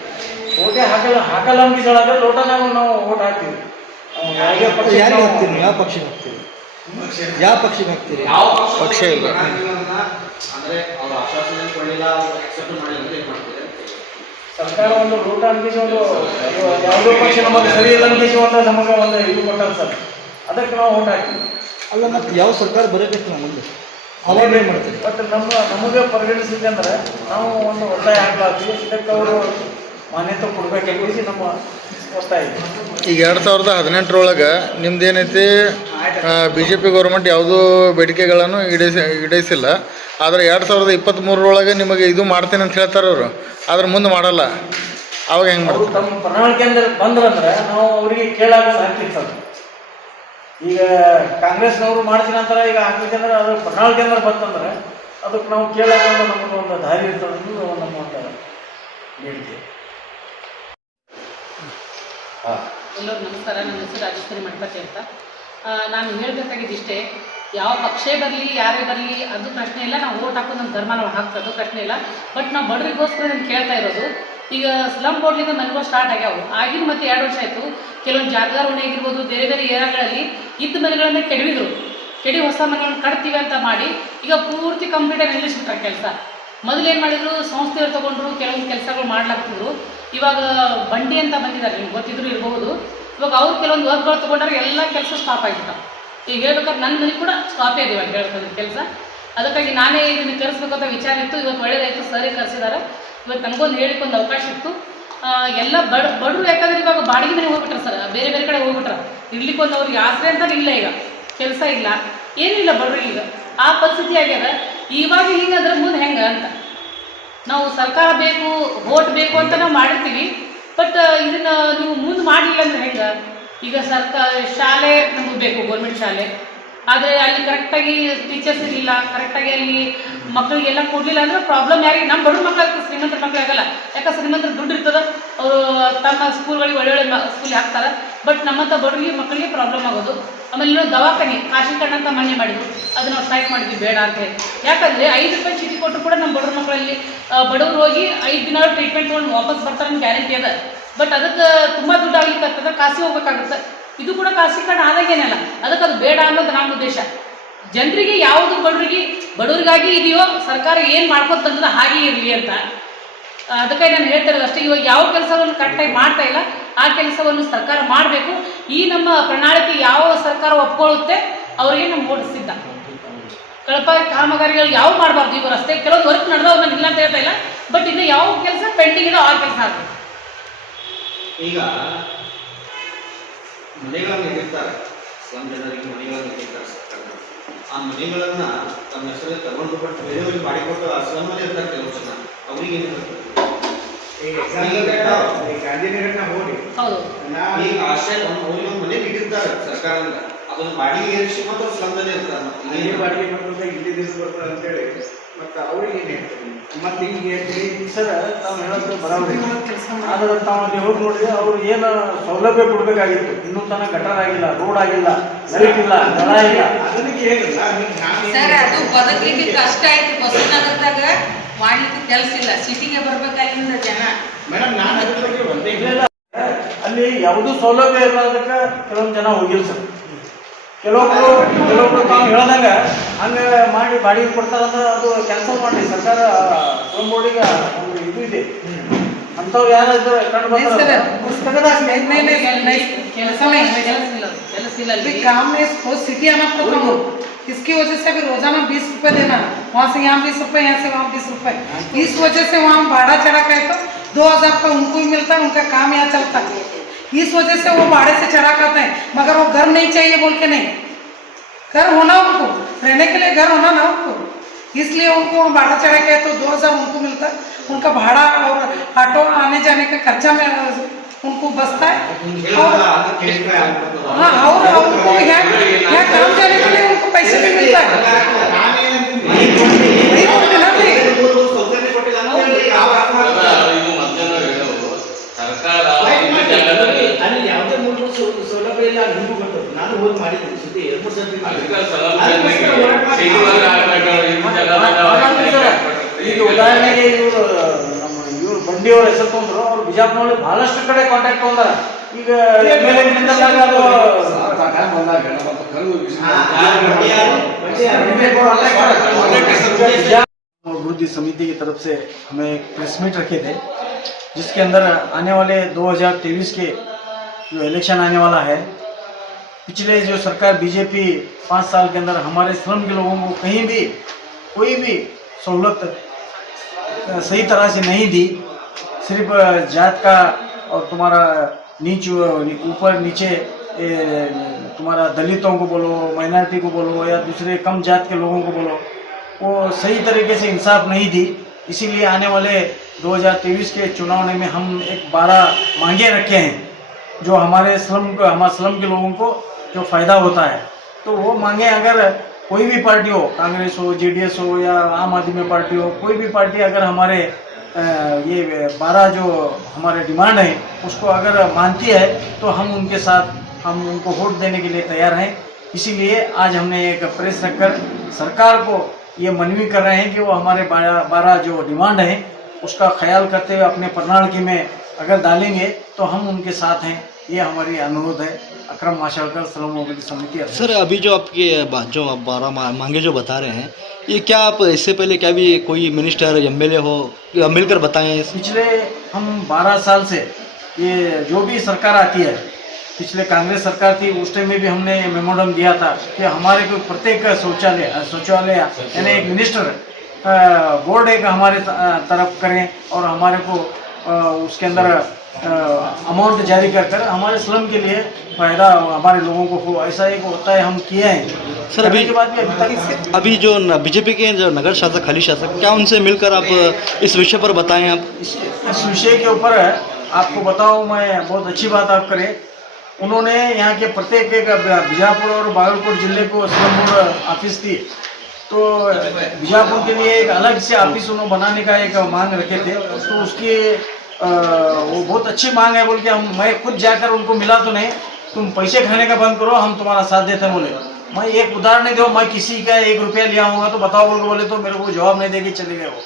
ಓಟೆ ಹಾಕಲ್ಲ ಅಂಬಿಸೊಳಗೆ ಲೋಟನಾಗ ನಾವು ಓಟ್ ಹಾಕ್ತೀವಿ. ಯಾರಿಗೆ ಹಾಕ್ತೀರಿ? ಯಾವ ಪಕ್ಷಕ್ಕೆ ಹಾಕ್ತೀರಿ? ಯಾವ ಪಕ್ಷಕ್ಕೆ ಹಾಕ್ತೀರಿ? ಪಕ್ಷ ಇಲ್ಲ. ಸರ್ಕಾರ ಒಂದು ಲೋಟ ಅಂಬಿಸಿ ಒಂದು ಯಾವುದೋ ಪಕ್ಷ ನಮಗೆ ಸರಿ ಇಲ್ಲ ಅಂಬಿಸಿ ಅಂತ ನಮಗೆ ಒಂದು ಇದು ಕೊಟ್ಟಾರ ಸರ್. ಅದಕ್ಕೆ ನಾವು ಓಟ್ ಹಾಕ್ತೀವಿ. ಅಲ್ಲ, ಮತ್ತು ಯಾವ ಸರ್ಕಾರ ಬರಬೇಕು ನಾವು ಮುಂದೆ ಅವಾಗ ಏನು ಮಾಡ್ತೀವಿ? ಬಟ್ ನಮಗೆ ಪರಿಗಣಿಸಿದೆ ಅಂದರೆ ನಾವು ಒಂದು ಒತ್ತಾಯ ಹಾಕ್ಲಾಗ್ತೀವಿ. ಇದಕ್ಕೆ ಅವರು ಮಾನ್ಯತೆ ಕೊಡಬೇಕಾಗಿ ನಮ್ಮ ಒತ್ತಾಯ ಇದೆ. ಈಗ 2018 ನಿಮ್ದೇನೈತಿ, ಬಿ ಜೆ ಪಿ ಗೌರ್ಮೆಂಟ್ ಯಾವುದೂ ಬೇಡಿಕೆಗಳನ್ನು ಈಡೇರಿಸಿಲ್ಲ. ಆದರೆ 2023 ನಿಮಗೆ ಇದು ಮಾಡ್ತೀನಿ ಅಂತ ಹೇಳ್ತಾರೆ ಅವರು, ಆದ್ರೆ ಮುಂದೆ ಮಾಡಲ್ಲ. ಅವಾಗ ಹೆಂಗೆ ಅವರು ಮಾಡ್ತಾರೆ? ತಮ್ಮ ಪ್ರಣಾಳಿಕೆಯಿಂದ ಬಂದ್ರಂದ್ರೆ ನಾವು ಅವರಿಗೆ ಕೇಳಾಗ ಹಾಕ್ತಿರ್ತಾರೆ. ಈಗ ಕಾಂಗ್ರೆಸ್ನವರು ಮಾಡ್ತೀನಿ ಅಂತಾರೆ, ಈಗ ಹಾಕ್ಬೇಕಂದ್ರೆ ಅದು ಪ್ರಣಾಳಿಕೆಯಿಂದ ಬಂತಂದ್ರೆ ಅದಕ್ಕೆ ನಾವು ಕೇಳಾಗ ನಮಗೊಂದು ದಾರಿ ಇರ್ತದೆ ಅನ್ನೋದು ನಮ್ಮ ಒಂದು ಬೇಡಿಕೆ. ಎಲ್ಲರೂ ನಮಸ್ಕಾರ. ನನ್ನ ಹೆಸರು ರಾಜೇಶ್ವರಿ ಮಠಪತಿ ಅಂತ. ನಾನು ಹೇಳಬೇಕಾಗಿದ್ದು ಇಷ್ಟೇ, ಯಾವ ಪಕ್ಷೇ ಬರಲಿ ಯಾರೇ ಬರಲಿ ಅದು ಪ್ರಶ್ನೆ ಇಲ್ಲ. ನಾವು ಓಟ್ ಹಾಕೋದು ನಮ್ಮ ಧರ್ಮ ನಾವು ಹಾಕ್ತದ್ದು ಪ್ರಶ್ನೆ ಇಲ್ಲ. ಬಟ್ ನಾವು ಬಡವರಿಗೋಸ್ಕರ ನಾನು ಕೇಳ್ತಾ ಇರೋದು, ಈಗ ಸ್ಲಮ್ ಬೋರ್ಡ್ಲಿಂದ ಮನೆಗಳು ಸ್ಟಾರ್ಟ್ ಆಗ್ಯಾವು. ಆಗಿನ ಮತ್ತೆ 2 ವರ್ಷ ಆಯಿತು. ಕೆಲವೊಂದು ಜಾಗದಾರ ಓಣಿ ಆಗಿರ್ಬೋದು, ಬೇರೆ ಬೇರೆ ಏರಿಯಾಗಳಲ್ಲಿ ಇದ್ದ ಮನೆಗಳನ್ನೇ ಕೆಡಿ ಹೊಸ ಮನೆಗಳನ್ನು ಕಟ್ತೀವಿ ಅಂತ ಮಾಡಿ ಈಗ ಪೂರ್ತಿ ಕಂಪ್ಲೀಟಾಗಿ ನಿಲ್ಲಿಸ್ಬಿಟ್ರೆ ಕೆಲಸ. ಮೊದಲೇನು ಮಾಡಿದ್ರು, ಸಂಸ್ಥೆಯವರು ತೊಗೊಂಡ್ರು, ಕೆಲವೊಂದು ಕೆಲಸಗಳು ಮಾಡ್ಲಾಗ್ತಿದ್ರು. ಇವಾಗ ಬಂಡಿ ಅಂತ ಬಂದಿದ್ದಾರೆ, ನಿಮ್ಗೆ ಗೊತ್ತಿದ್ರು ಇರಬಹುದು. ಇವಾಗ ಅವ್ರು ಕೆಲವೊಂದು ವರ್ಕ್ಗಳು ತೊಗೊಂಡ್ರೆ ಎಲ್ಲ ಕೆಲಸ ಸ್ಟಾಪ್ ಆಗಿಬಿಟ್ಟ. ಈಗ ಹೇಳ್ಬೇಕಾದ್ರೆ ನನ್ನ ಮನೆ ಕೂಡ ಸ್ಟಾಪೇ ಇದೆ ಇವಾಗ ಹೇಳ್ತದೆ ಕೆಲಸ. ಅದಕ್ಕಾಗಿ ನಾನೇ ಇದನ್ನು ಕರೆಸ್ಬೇಕಂತ ವಿಚಾರ ಇತ್ತು. ಇವತ್ತು ಒಳ್ಳೇದಾಯಿತು, ಸರಿ ಕರೆಸಿದ್ದಾರೆ. ಇವತ್ತು ನನಗೊಂದು ಹೇಳಿಕೊಂದು ಅವಕಾಶ ಇತ್ತು. ಎಲ್ಲ ಬಡವರು ಯಾಕಂದ್ರೆ ಇವಾಗ ಬಾಡಿಗೆ ಮನೆ ಹೋಗ್ಬಿಟ್ರೆ ಸರ್, ಬೇರೆ ಬೇರೆ ಕಡೆ ಹೋಗ್ಬಿಟ್ರೆ ಇರ್ಲಿಕ್ಕೊಂದು ಅವ್ರಿಗೆ ಆಸರೆ ಅಂತ ಇಲ್ಲ. ಈಗ ಕೆಲಸ ಇಲ್ಲ, ಏನಿಲ್ಲ ಬಡವರಿಗೆ. ಈಗ ಆ ಪರಿಸ್ಥಿತಿ ಆಗ್ಯದ. ಇವಾಗ ಹಿಂಗಂದ್ರೆ ಮುಂದೆ ಹೆಂಗೆ ಅಂತ ನಾವು ಸರ್ಕಾರ ಬೇಕು, ವೋಟ್ ಬೇಕು ಅಂತ ನಾವು ಮಾಡಿರ್ತೀವಿ. ಬಟ್ ಇದನ್ನು ನೀವು ಮುಂದೆ ಮಾಡಲಿಲ್ಲ ಅಂದ್ರೆ ಹೆಂಗೆ? ಈಗ ಶಾಲೆ ನಮಗೆ ಬೇಕು, ಗೌರ್ಮೆಂಟ್ ಶಾಲೆ. ಆದರೆ ಅಲ್ಲಿ ಕರೆಕ್ಟಾಗಿ ಟೀಚರ್ಸ್ ಇರಲಿಲ್ಲ, ಕರೆಕ್ಟಾಗಿ ಅಲ್ಲಿ ಮಕ್ಕಳಿಗೆಲ್ಲ ಕೊಡಲಿಲ್ಲ ಅಂದ್ರೆ ಪ್ರಾಬ್ಲಮ್ ಯಾರಿಗೆ? ನಮ್ಮ ಬಡವ್ರ ಮಕ್ಕಳು, ಶ್ರೀಮಂತರ ಮಕ್ಕಳು ಆಗಲ್ಲ. ಯಾಕೆ ಶ್ರೀಮಂತರ ದುಡ್ಡು ಇರ್ತದೆ, ಅವರು ತಮ್ಮ ಸ್ಕೂಲ್ಗಳಿಗೆ ಒಳ್ಳೊಳ್ಳೆ ಸ್ಕೂಲಿಗೆ ಹಾಕ್ತಾರೆ. ಬಟ್ ನಮ್ಮಂಥ ಬಡವರಿಗೆ ಮಕ್ಕಳಿಗೆ ಪ್ರಾಬ್ಲಮ್ ಆಗೋದು. ಆಮೇಲೆ ಇನ್ನೊಂದು ದವಾಖಾನೆ ಖಾಸಗೀಕರಣ ಅಂತ ಮನೆ ಮಾಡಿದ್ರು, ಅದು ನಾವು ಸ್ಟ್ರೈಕ್ ಮಾಡಿದ್ವಿ ಬೇಡ ಅಂತ ಹೇಳಿ. ಯಾಕಂದರೆ 5 ರೂಪಾಯಿ ಚೀಟಿ ಕೊಟ್ಟರು ಕೂಡ ನಮ್ಮ ಬಡವ್ರ ಮಕ್ಕಳಲ್ಲಿ ಬಡವರು ಹೋಗಿ 5 ದಿನ ಟ್ರೀಟ್ಮೆಂಟ್ ತೊಗೊಂಡು ವಾಪಸ್ ಬರ್ತಾರೆ ಅಂತ ಗ್ಯಾರಂಟಿ ಅದ. ಬಟ್ ಅದಕ್ಕೆ ತುಂಬ ದುಡ್ಡು ಆಗ್ಲಿಕ್ಕೆ ಆಗ್ತದೆ, ಕಾಸಿ ಹೋಗ್ಬೇಕಾಗುತ್ತೆ. ಇದು ಕೂಡ ಖಾಸಗೀಕರಣ ಆದಾಗೇನಲ್ಲ. ಅದಕ್ಕೆ ಅದು ಬೇಡ ಅನ್ನೋದು ನಮ್ಮ ಉದ್ದೇಶ. ಜನರಿಗೆ ಯಾವುದು ಬಡವರಿಗಾಗಿ ಇದೆಯೋ ಸರ್ಕಾರ ಏನು ಮಾಡ್ಕೊಂಡು ಬಂದ್ರೆ ಹಾಗೆ ಇರಲಿ ಅಂತ. ಅದಕ್ಕಾಗಿ ನಾನು ಹೇಳ್ತಿರೋದು ಅಷ್ಟೇ. ಇವಾಗ ಯಾವ ಕೆಲಸವನ್ನು ಕರೆಕ್ಟಾಗಿ ಮಾಡ್ತಾ ಇಲ್ಲ, ಆ ಕೆಲಸವನ್ನು ಸರ್ಕಾರ ಮಾಡಬೇಕು. ಈ ನಮ್ಮ ಪ್ರಣಾಳಿಕೆ ಯಾವ ಸರ್ಕಾರ ಒಪ್ಕೊಳ್ಳುತ್ತೆ ಅವರಿಗೆ ನಮ್ಮ ವೋಟ್ ಸಿದ್ಧ. ಕಳಪ ಕಾಮಗಾರಿಗಳು ಯಾವ ಮಾಡಬಾರ್ದು. ಇವರು ಅಷ್ಟೇ ಕೆಲವೊಂದು ವರ್ಕ್ ನಡೆದವ್ರು ನಾನು ಇಲ್ಲ ಅಂತ ಹೇಳ್ತಾ ಇಲ್ಲ. ಬಟ್ ಇನ್ನು ಯಾವ ಕೆಲಸ ಪೆಂಡಿಂಗ್ ಇದೋ ಆ ಕೆಲಸ ಆಗಬೇಕು. ಈಗ ಮನೆಗಳನ್ನು ಇಟ್ಟಿರ್ತಾರೆ, ಸ್ಲಮ್ ಜನರಿಗೆ ಮನೆಗಳನ್ನು ಇಟ್ಟಿರ್ತಾರೆ ಸರ್ಕಾರದವರು. ಆ ಮನೆಗಳನ್ನ ತಮ್ಮ ಹೆಸರಲ್ಲಿ ತಗೊಂಡು ಬಟ್ ಬೇರೆಯವ್ರಿಗೆ ಮಾಡಿಕೊಟ್ಟು ಆ ಸ್ಲಮ್ಮಲ್ಲಿ ಇರ್ತಾರೆ ಕೆಲವು ಜನ, ಅವ್ರಿಗೆ ಏನು ಗಾಂಧಿನಗರನ ಹೋಗಿ ಹೌದು. ಈಗ ಆಶ್ರಯ ಅವ್ರಿಗೆ ಒಂದು ಮನೆ ಇಟ್ಟಿರ್ತಾರೆ ಸರ್ಕಾರದಿಂದ, ಅದನ್ನು ಬಾಡಿಗೆ ಏರಿಸಿ ಮತ್ತು ಅವ್ರು ಸ್ಲಮ್ದಲ್ಲಿ ಇರ್ತಾರೆ. ಮನೆ ಬಾಡಿಗೆ ಕೊಟ್ಟರೆ ಇಲ್ಲಿ ದಿವಸ ಬರ್ತಾರೆ ಅಂತೇಳಿ ಮತ್ತು ಅವ್ರಿಗೆ ಏನು ಹೇಳ್ತಾರೆ ಮತ್ತೆ ಈಗ ಸರ್ ತಾವು ಹೇಳೋದು ಬರೋಬ್ರಿ. ಆದ್ರೆ ತಾವು ಅಲ್ಲಿ ಹೋಗಿ ನೋಡಿದ್ರೆ ಅವ್ರು ಏನು ಸೌಲಭ್ಯ ಕೊಡಬೇಕಾಗಿತ್ತು, ಇನ್ನೂ ತನಕ ಗಟರ್ ಆಗಿಲ್ಲ, ರೋಡ್ ಆಗಿಲ್ಲ, ಲೈಟ್ ಇಲ್ಲ, ಜಲ ಇಲ್ಲ. ಅದಕ್ಕೆ ಹೇಳಿಲ್ಲ ಸರ್ ಅದು ಬದುಕಲಿಕ್ಕೆ ಕಷ್ಟ ಐತಿ. ಬಸವನಗರದಾಗ ಮಾಡ್ಲಿಕ್ಕೆ ಕೆಲಸ ಇಲ್ಲ, ಸಿಟಿಗೆ ಬರ್ಬೇಕಾಗಿಂದ ಜನ. ಮೇಡಮ್ ನಾನು ಅದ್ರ ಬಗ್ಗೆ ಒಂದೇ ಇಲ್ಲ, ಅಲ್ಲಿ ಯಾವುದೂ ಸೌಲಭ್ಯ ಇರೋದಕ್ಕೆ ಕೆಲವೊಂದು ಜನ ಹೋಗಿಲ್ಲ ಸರ್. ಕೆಲವೊಬ್ರು ತಾವು ಹೇಳ್ದಂಗೆ ಹಂಗೆ ಮಾಡಿ ಬಾಡಿಗೆ ಕೊಡ್ತಾರಂದ್ರೆ ಅದು ಕ್ಯಾನ್ಸಲ್ ಮಾಡಿ ಸರ್ಕಾರ ಸ್ಲಮ್ ಬೋರ್ಡಿಗೆ ಒಂದು ಇದು ಇದೆ. ಅಂಥವ್ರು ಯಾರಾದ್ರೂ ಕಂಡು ಬಂದ್ರೆ पुस्तकदास नहीं नहीं नहीं ಕೆಲಸ ಇಲ್ಲ ಅಲ್ಲಿ. काम में वो सिटी आना पड़ता हूँ, इसकी वजह से अभी रोजाना 20 रुपए देना, वहाँ से यहाँ 20 रुपए, यहाँ से वहाँ 20 रुपए, इस वजह से वहाँ भाड़ा चढ़ा के तो 2000 रुपये उनको ही मिलता है, उनका काम यहाँ चलता है। इस वजह से वो भाड़े से चढ़ा करते हैं, मगर वो घर नहीं चाहिए बोल के नहीं, घर होना उनको, रहने के लिए घर होना ना उनको, इसलिए उनको भाड़ा चढ़ा के तो 2000 उनको मिलता है, उनका भाड़ा और ऑटो आने जाने का खर्चा में उनको बचता है। और हाँ, और उनको यहाँ काम जाने के लिए उनको पैसे भी मिलता है। वही बोलते ना भाई। ಅಲ್ಲಿ ಯಾವುದೇ ಮೂಲಭೂತ ಸೌಲಭ್ಯ ಇಲ್ಲ, ನಿಮಗೂ ಗೊತ್ತು. ನಾನು ಹೋಗಿ ಮಾಡಿದ್ದೀನಿ ಸುದ್ದಿ 2 ಈಗ ಉದಾಹರಣೆಗೆ ಇವರು ಬಂಡಿಯವ್ರ ಹೆಸರು ತೊಂದ್ರು, ಅವ್ರು ಬಿಜಾಪುರದಲ್ಲಿ ಬಹಳಷ್ಟು ಕಡೆ ಕಾಂಟ್ಯಾಕ್ಟ್ ತೊಗೊಂಡಾರ. ಈಗ अभिवृद्धि समिति की तरफ से हमें एक प्रेस मीट रखे थे, जिसके अंदर आने वाले 2023 के जो इलेक्शन आने वाला है, पिछले जो सरकार बीजेपी 5 साल के अंदर हमारे स्लम के लोगों को कहीं भी कोई भी सहूलत सही तरह से नहीं दी। सिर्फ जात का और तुम्हारा ऊपर नीचे तुम्हारा दलितों को बोलो, माइनॉरिटी को बोलो या दूसरे कम जात के लोगों को बोलो, वो सही तरीके से इंसाफ नहीं दी। इसीलिए आने वाले 2023 के चुनाव में हम एक 12 मांगे रखे हैं, जो हमारे स्लम के लोगों को जो फ़ायदा होता है। तो वो मांगे अगर कोई भी पार्टी हो, कांग्रेस हो, जेडीएस हो या आम आदमी पार्टी हो, कोई भी पार्टी अगर हमारे ये 12 जो हमारे डिमांड है उसको अगर मानती है तो हम उनके साथ हम उनको वोट देने के लिए तैयार हैं। इसीलिए आज हमने एक प्रेस रखकर सरकार को ये मनवी कर रहे हैं कि वो हमारे 12 जो डिमांड है उसका ख्याल करते हुए अपने प्रणाली में अगर डालेंगे तो हम उनके साथ हैं। ये हमारी अनुरोध है। अकरम माशाल्लाह स्लम मोबिलिटी समिति। सर अभी जो आपके जो आप 12 मांगे जो बता रहे हैं, ये क्या आप इससे पहले क्या भी कोई मिनिस्टर एमएलए हो या मिलकर बताएं? पिछले हम 12 साल से ये जो भी सरकार आती है, पिछले कांग्रेस सरकार थी उस टाइम में भी हमने मेमोरेंडम दिया था कि हमारे को प्रत्येक शौचालय यानी एक मिनिस्टर बोर्ड एक हमारे तरफ करें और हमारे को उसके अंदर अमाउंट जारी कर हमारे स्लम के लिए फ़ायदा हमारे लोगों को हो, ऐसा एक होता है, हम किए हैं। सर अभी जो बीजेपी के जो नगर शासक खाली शासक, क्या उनसे मिलकर आप इस विषय पर बताएं? आप इस विषय के ऊपर आपको बताऊं, मैं बहुत अच्छी बात आप करें। उन्होंने यहाँ के प्रत्येक एक बीजापुर और बागलकोट जिले को स्लम बोर्ड ऑफिस थी, तो बीजापुर के लिए एक अलग से ऑफिस उन्होंने बनाने का एक मांग रखे थे। तो उसकी वो बहुत अच्छी मांग है बोल के मैं खुद जाकर उनको मिला तो नहीं, तुम पैसे खाने का बंद करो, हम तुम्हारा साथ देते हैं बोले। मैं एक उदाहरण नहीं दो, मैं किसी का 1 रुपया लिया होगा तो बताओ बोल के बोले तो मेरे को जवाब नहीं देके चले गए वो।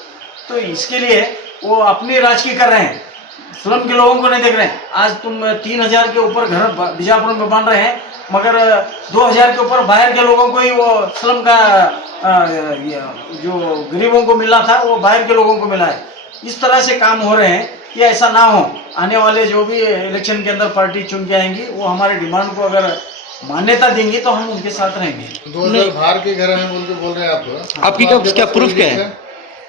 तो इसके लिए वो अपनी राजकीय कर रहे हैं, स्लम के लोगों को नहीं देख रहे हैं। आज तुम 3000 के ऊपर घर बीजापुर में बन रहे हैं, मगर 2000 के ऊपर बाहर के लोगों को ही वो स्लम का जो गरीबों को मिला था वो बाहर के लोगों को मिला है। इस तरह से काम हो रहे हैं कि ऐसा ना हो। आने वाले जो भी इलेक्शन के अंदर पार्टी चुन के आएंगी वो हमारे डिमांड को अगर मान्यता देंगी तो हम उनके साथ रहेंगे। 2000 बाहर के घर हैं बोल रहे हैं आप? आपकी क्या प्रूफ क्या है?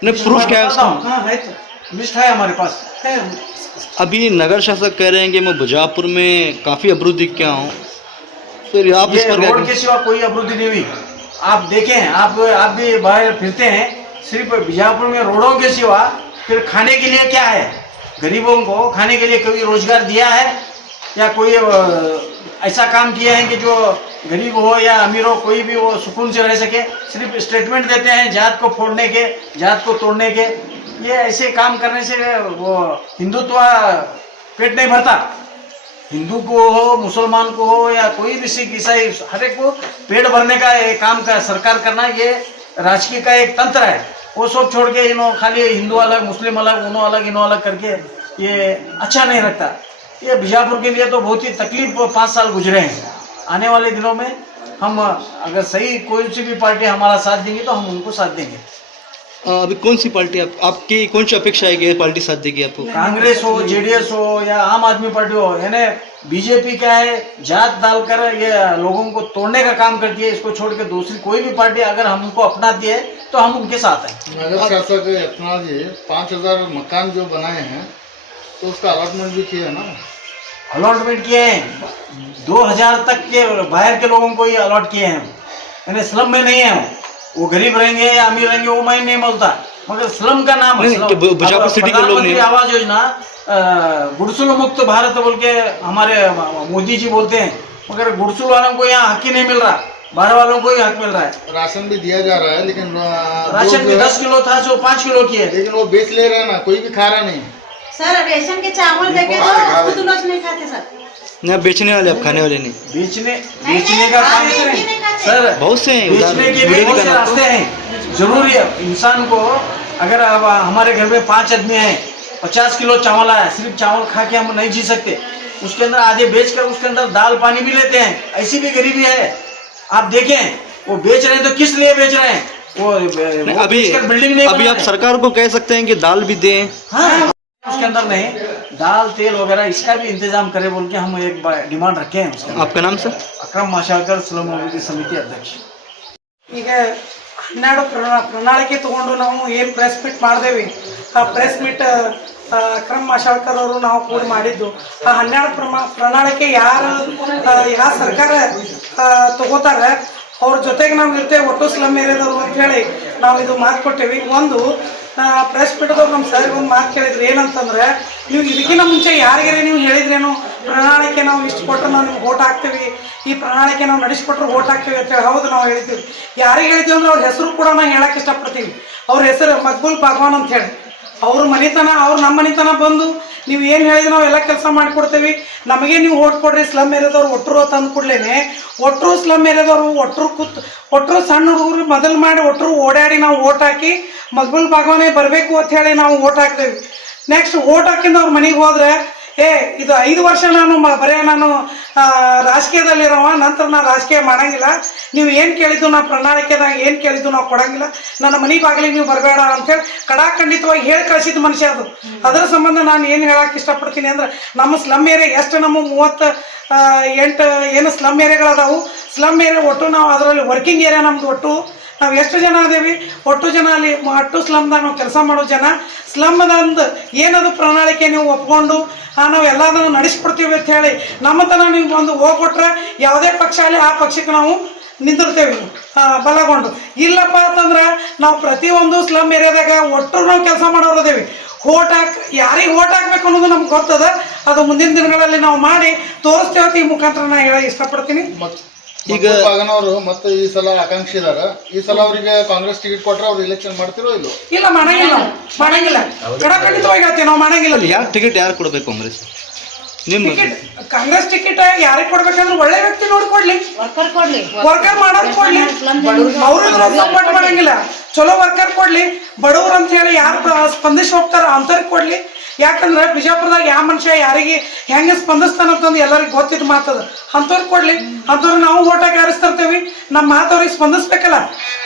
नहीं प्रूफ क्या है उसका? हाँ है तो लिस्ट है हमारे पास। है अभी नगर शासक कह रहे हैं कि मैं बीजापुर में काफ़ी अभिवृद्धि किया हूँ, फिर आप इस ये पर क्या रोड के सिवा कोई अभिवृद्धि नहीं हुई। आप देखें, आप भी बाहर फिरते हैं, सिर्फ बीजापुर में रोडों के सिवा फिर खाने के लिए क्या है? गरीबों को खाने के लिए कोई रोजगार दिया है या कोई ऐसा काम किया है कि जो गरीब हो या अमीर हो कोई भी वो सुकून से रह सके? सिर्फ स्टेटमेंट देते हैं जात को फोड़ने के, जात को तोड़ने के। ये ऐसे काम करने से वो हिंदुत्व पेट नहीं भरता। हिंदू को हो, मुसलमान को हो या कोई भी सिख ईसाई, हर एक को पेट भरने का एक काम का सरकार करना, ये राजकीय का एक तंत्र है। वो सब छोड़ के इन्हों खाली हिंदू अलग, मुस्लिम अलग, उन्हों अलग, इन्हों अलग करके ये अच्छा नहीं लगता। ये बीजापुर के लिए तो बहुत ही तकलीफ 5 साल गुजरे हैं। आने वाले दिनों में हम अगर सही कोई सी भी पार्टी हमारा साथ देंगी तो हम उनको साथ देंगे। अभी कौन सी पार्टी आपकी कौन सी अपेक्षा है कि ये पार्टी साथ देगी आपको? कांग्रेस हो, जेडीएस हो या आम आदमी पार्टी हो, यानी बीजेपी क्या है, जात डालकर ये लोगों को तोड़ने का काम करती है। इसको छोड़ के दूसरी कोई भी पार्टी अगर हमको अपनाती है तो हम उनके साथ हैं। नगर शासक यत्नाल जी 5000 मकान जो बनाए हैं तो उसका अलॉटमेंट भी किया है ना? अलॉटमेंट किए हैं, 2000 तक के बाहर के लोगों को ही अलॉट किए हैं। यानी स्लम में नहीं है, वो गरीब रहेंगे या अमीर रहेंगे वो मैं नहीं बोलता, मगर स्लम का नाम है। बीजापुर सिटी के लोग नहीं। आवास योजना गुड़सुल मुक्त भारत बोल के हमारे मोदी जी बोलते हैं, मगर गुड़सुल वालों को यहाँ हक ही नहीं मिल रहा, बाहर वालों को ही हक मिल रहा है। राशन भी दिया जा रहा है, लेकिन राशन भी 10 किलो था जो 5 किलो की है, लेकिन वो बेच ले रहे हैं ना, कोई भी खा रहा नहीं। सर रेशन के चावल देके तो खुद लोग नहीं खाते सर। नहीं, बेचने वाले, अब खाने वाले नहीं। बेचने का काम करें सर, बहुत से हैं, बेचने के भी बहुत से रास्ते हैं। जरूरी है इंसान को, अगर अब हमारे घर में 5 आदमी हैं, 50 किलो चावल आया, सिर्फ चावल खा के हम नहीं जी सकते, उसके अंदर आधे बेच कर उसके अंदर दाल पानी भी लेते हैं। ऐसी भी गरीबी है। आप देखें वो बेच रहे हैं तो किस लिए बेच रहे हैं? वो अभी बिल्डिंग नहीं, अभी आप सरकार को कह सकते हैं कि दाल भी दें। हाँ, उसके अंदर नहीं, दाल तेल वगैरह इसका भी इंतजाम करे बोल के हम एक डिमांड रखे हैं उसके। आपका नाम सर? अक्रम माशाकर स्लम अभिवृद्धि समिति अध्यक्ष। ಈಗ 12 ಪ್ರಣಾಳಿಕೆ ತಗೊಂಡು ನಾವು ಏನು ಪ್ರೆಸ್ ಮೀಟ್ ಮಾಡಿದೇವಿ, ಆ ಪ್ರೆಸ್ ಮೀಟ್ ಅಕ್ರಮ್ ಮಾಶಾಳ್ಕರ್ ಅವರು ನಾವು ಕೂಡಿ ಮಾಡಿದ್ದು. ಆ 12 ಪ್ರಣಾಳಿಕೆ ಯಾವ ಸರ್ಕಾರ ತಗೋತಾರೆ ಅವ್ರ ಜೊತೆಗೆ ನಾವು ಇರ್ತೇವೆ, ಒಟ್ಟು ಸ್ಲಮ್ ಏರಿಯಾದವರು ಅಂತ ಹೇಳಿ ನಾವು ಇದು ಮಾತು ಕೊಟ್ಟೇವಿ. ಒಂದು ಪ್ರೆಸ್ ಮೀಟ್ದವ್ರು ನಮ್ಮ ಸರ್ ಒಂದು ಮಾತು ಕೇಳಿದ್ರು, ಏನಂತಂದ್ರೆ ನೀವು ಇದಕ್ಕಿಂತ ಮುಂಚೆ ಯಾರಿಗಾರೆ ನೀವು ಹೇಳಿದ್ರೇನು ಪ್ರಣಾಳಿಕೆ ನಾವು ಇಷ್ಟು ಕೊಟ್ಟರೆ ನಾವು ನಿಮ್ಗೆ ಓಟ್ ಹಾಕ್ತೀವಿ, ಈ ಪ್ರಣಾಳಿಕೆ ನಾವು ನಡೆಸಿಕೊಟ್ರೆ ಓಟ್ ಹಾಕ್ತೀವಿ ಅಂತೇಳಿ. ಹೌದು, ನಾವು ಹೇಳ್ತೀವಿ. ಯಾರಿಗೆ ಹೇಳ್ತೀವಿ ಅಂದ್ರೆ ಅವ್ರ ಹೆಸರು ಕೂಡ ನಾವು ಹೇಳಕ್ಕೆ ಇಷ್ಟಪಡ್ತೀವಿ. ಅವ್ರ ಹೆಸರು ಮಕ್ಬೂಲ್ ಬಾಗ್ವಾನ್ ಅಂತ ಹೇಳಿ. ಅವ್ರ ಮನೆತನ, ಅವ್ರು ನಮ್ಮ ಮನೆತನ ಬಂದು ನೀವು ಏನು ಹೇಳಿದ್ರೆ ನಾವು ಎಲ್ಲ ಕೆಲಸ ಮಾಡಿಕೊಡ್ತೀವಿ, ನಮಗೆ ನೀವು ಓಟ್ ಕೊಡ್ರಿ. ಸ್ಲಮ್ ಏರಿಯಾದವ್ರು ಒಟ್ಟರು ತಂದು ಕೂಡಲೇ ಒಟ್ಟರು ಸ್ಲಮ್ ಏರಿಯಾದವರು ಒಟ್ಟರು ಸಣ್ಣ ಹುಡುಗರು ಮೊದಲು ಮಾಡಿ ಒಟ್ಟರು ಓಡಾಡಿ ನಾವು ಓಟ್ ಹಾಕಿ ಮಕ್ಬೂಲ್ ಬಾಗ್ವಾನೇ ಬರಬೇಕು ಅಂತ ಹೇಳಿ ನಾವು ಓಟ್ ಹಾಕ್ತೇವೆ. ನೆಕ್ಸ್ಟ್ ಓಟ್ ಹಾಕಿಂದ ಅವ್ರ ಮನೆಗೆ ಹೋದ್ರೆ ಇದು 5 ವರ್ಷ ನಾನು ರಾಜಕೀಯದಲ್ಲಿರೋವ, ನಂತರ ನಾನು ರಾಜಕೀಯ ಮಾಡಂಗಿಲ್ಲ, ನೀವು ಏನು ಕೇಳಿದ್ದು ನಾ ಪ್ರಣಾಳಿಕೆದಾಗ ಏನು ಕೇಳಿದ್ದು ನಾವು ಕೊಡಂಗಿಲ್ಲ, ನನ್ನ ಮನೆ ಬಾಗಿಲಿಗೆ ನೀವು ಬರಬೇಡ ಅಂತೇಳಿ ಖಂಡಿತವಾಗಿ ಹೇಳಿ ಕಳಿಸಿದ ಮನುಷ್ಯ ಅದು. ಅದರ ಸಂಬಂಧ ನಾನು ಏನು ಹೇಳಕ್ಕೆ ಇಷ್ಟಪಡ್ತೀನಿ ಅಂದ್ರೆ, ನಮ್ಮ ಸ್ಲಮ್ ಏರಿಯಾ ಎಷ್ಟು ನಮ್ಮ 38 ಏನು ಸ್ಲಮ್ ಏರಿಯಾಗಳದಾವು. ಸ್ಲಮ್ ಏರಿಯಾ ಒಟ್ಟು ನಾವು ಅದರಲ್ಲಿ ವರ್ಕಿಂಗ್ ಏರಿಯಾ ನಮ್ಮದು ಒಟ್ಟು ನಾವು ಎಷ್ಟು ಜನ ಅದೇವಿ, ಒಟ್ಟು ಜನ ಅಲ್ಲಿ ಅಟ್ಟು ಸ್ಲಮ್ದಾಗ ನಾವು ಕೆಲಸ ಮಾಡೋ ಜನ. ಸ್ಲಮ್ದಂದು ಏನದು ಪ್ರಣಾಳಿಕೆ ನೀವು ಒಪ್ಕೊಂಡು ನಾವು ಎಲ್ಲದನ್ನು ನಡೆಸ್ಕೊಡ್ತೀವಿ ಅಂತ ಹೇಳಿ ನಮ್ಮ ತನ ನೀವು ಒಂದು ಹೋಗ್ಕೊಟ್ರೆ ಯಾವುದೇ ಪಕ್ಷ ಆಗಲಿ ಆ ಪಕ್ಷಕ್ಕೆ ನಾವು ನಿಂದಿರ್ತೇವೆ ಬಲಗೊಂಡು. ಇಲ್ಲಪ್ಪ ಅಂತಂದ್ರೆ ನಾವು ಪ್ರತಿಯೊಂದು ಸ್ಲಮ್ ಏರಿಯಾದಾಗ ಒಟ್ಟರು ನಾವು ಕೆಲಸ ಮಾಡೋರದೇವಿ. ಯಾರಿಗೆ ಓಟ್ ಹಾಕ್ಬೇಕು ಅನ್ನೋದು ನಮ್ಗೆ ಗೊತ್ತದ, ಅದು ಮುಂದಿನ ದಿನಗಳಲ್ಲಿ ನಾವು ಮಾಡಿ ತೋರಿಸ್ತೇವೆ. ಈ ಮುಖಾಂತರ ನಾನು ಹೇಳಕ್ಕೆ ಇಷ್ಟಪಡ್ತೀನಿ. ಈಗ ಬಾಗನವರು ಮತ್ತೆ ಈ ಸಲ ಆಕಾಂಕ್ಷಿ ಇದಾರ, ಈ ಸಲ ಅವರಿಗೆ ಕಾಂಗ್ರೆಸ್ ಟಿಕೆಟ್ ಕೊಟ್ರೆ ಅವ್ರು ಇಲೆಕ್ಷನ್ ಮಾಡ್ತಿರೋ ಇಲ್ಲೋ? ಇಲ್ಲ, ಮಾಡಂಗಿಲ್ಲ ಖಂಡಿತವಾಗಿ ಹೇಳ್ತೀವಿ, ನಾವು ಮಾಡಂಗಿಲ್ಲ. ಟಿಕೆಟ್ ಯಾರು ಕೊಡಬೇಕು ಕಾಂಗ್ರೆಸ್? ಕಾಂಗ್ರೆಸ್ ಟಿಕೆಟ್ ಯಾರಿಗೆ ಕೊಡ್ಬೇಕಂದ್ರೆ ಒಳ್ಳೆ ವ್ಯಕ್ತಿ ನೋಡಿ ಕೊಡ್ಲಿ, ವರ್ಕರ್ ಮಾಡೋದು ಕೊಡ್ಲಿ. ಅವ್ರು ಸಪೋರ್ಟ್ ಮಾಡಂಗಿಲ್ಲ, ಚಲೋ ವರ್ಕರ್ ಕೊಡ್ಲಿ. ಬಡವ್ರು ಅಂತ ಹೇಳಿ ಯಾರು ಸ್ಪಂದಿಸಿ ಹೋಗ್ತಾರ ಅಂಥವ್ರಿಗೆ ಕೊಡ್ಲಿ. ಯಾಕಂದ್ರೆ ಬಿಜಾಪುರದಾಗ ಯಾವ ಮನುಷ್ಯ ಯಾರಿಗೆ ಹೆಂಗೆ ಸ್ಪಂದಿಸ್ತಾನಂತಂದು ಎಲ್ಲರಿಗೂ ಗೊತ್ತಿದ್ದು ಮಾತದ. ಅಂಥವ್ರಿಗೆ ಕೊಡ್ಲಿ, ಅಂಥವ್ರಿಗೆ ನಾವು ಓಟ್ ಹಾಕಿ ಆರಿಸ್ತಿರ್ತೀವಿ. ನಮ್ಮ ಮಾತವ್ರಿಗೆ ಸ್ಪಂದಿಸ್ಬೇಕಲ್ಲ.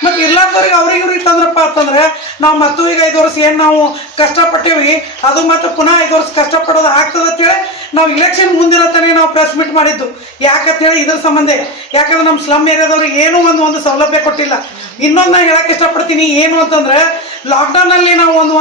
ಮತ್ತು ಇರ್ಲಾರ್ದವ್ರಿಗೆ ಇವ್ರಿಗೆ ತಂದ್ರಪ್ಪ ಅಂತಂದ್ರೆ ನಾವು ಮತ್ತು ಈಗ 5 ವರ್ಷ ಏನು ನಾವು ಕಷ್ಟಪಟ್ಟೇವಿ, ಅದು ಮತ್ತು ಪುನಃ 5 ವರ್ಷ ಕಷ್ಟಪಡೋದು ಆಗ್ತದೆ ಅಂತೇಳಿ ನಾವು ಇಲೆಕ್ಷನ್ ಮುಂದಿರತ್ತಾನೆ ನಾವು ಪ್ರೆಸ್ ಮೀಟ್ ಮಾಡಿದ್ದು. ಯಾಕಂತೇಳಿ ಇದ್ರ ಸಂಬಂಧ, ಯಾಕಂದ್ರೆ ನಮ್ಮ ಸ್ಲಮ್ ಏರಿಯಾದವ್ರಿಗೆ ಏನೂ ಒಂದು ಸೌಲಭ್ಯ ಕೊಟ್ಟಿಲ್ಲ. ಇನ್ನೊಂದು ನಾನು ಹೇಳಕ್ಕೆ ಇಷ್ಟಪಡ್ತೀನಿ, ಏನು ಅಂತಂದ್ರೆ ಲಾಕ್ಡೌನಲ್ಲಿ ನಾವು ಒಂದು